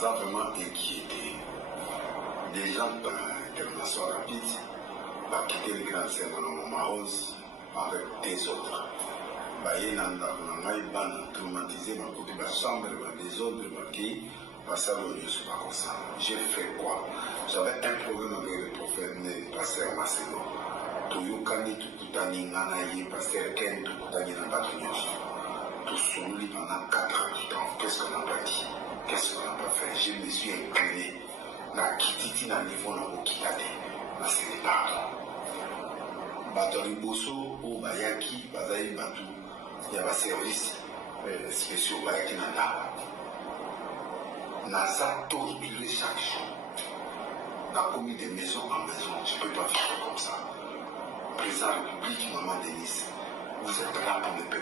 ça vraiment inquiété. Des gens d'intervention rapide va quitter le grand scène dans Marose avec des autres. Baye nanda kunangai ban traumatisé ma côté ba chambre des autres qui passer le sur pas comme ça. J'ai fait quoi? J'avais un problème avec le prophète le pasteur Marcelo. Toyokani tukutani ngana ye pasteur Ken tukutani na batu nyonso. Tout souli pendant 4 ans du temps. Qu'est-ce qu'on n'a pas dit? Qu'est-ce qu'on n'a pas fait? Je me suis incliné. Na kititi na niveau na okitade. Na c'est pardon. Batori boso ou bayaki bazai batu. Il y a des services spéciaux bayaki nanda. Naza torturé chaque jour. N'a commis de maison en maison. Je ne peux pas faire comme ça. Président de la République, maman Denise, vous êtes là pour le peuple.